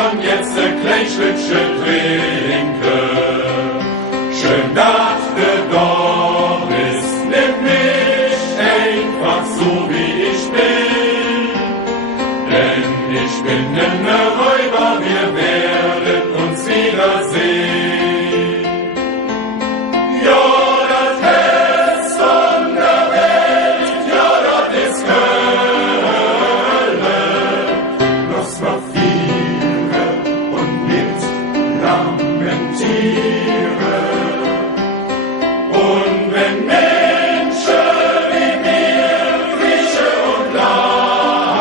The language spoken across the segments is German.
und jetzt ein klein Schlückchen trinke. Schön, dass du da bist, nimm mich einfach so wie ich bin. Denn ich bin ein Räuber, wir werden uns wiedersehen. Ja, das Herz von der Welt, ja, das ist Hölle. Los mal viele und nicht lamentiere. Und wenn Menschen wie mir kriechen und lachen,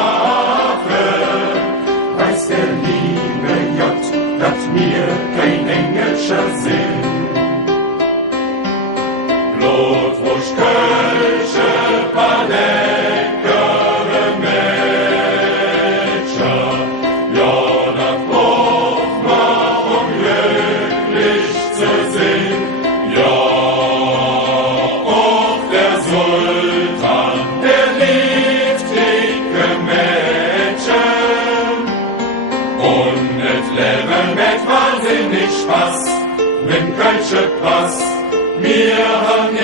weiß der liebe Gott, dass wir kein Engelscher sind. Blutwurst, Kölsche, paar leckere Mädchen, ja, das braucht man, um glücklich zu sein. Ja, auch der Sultan, der liebt dicke Mädchen. Und et Leben mit wahnsinnig Spaß, mit Kölsche Pass, wir haben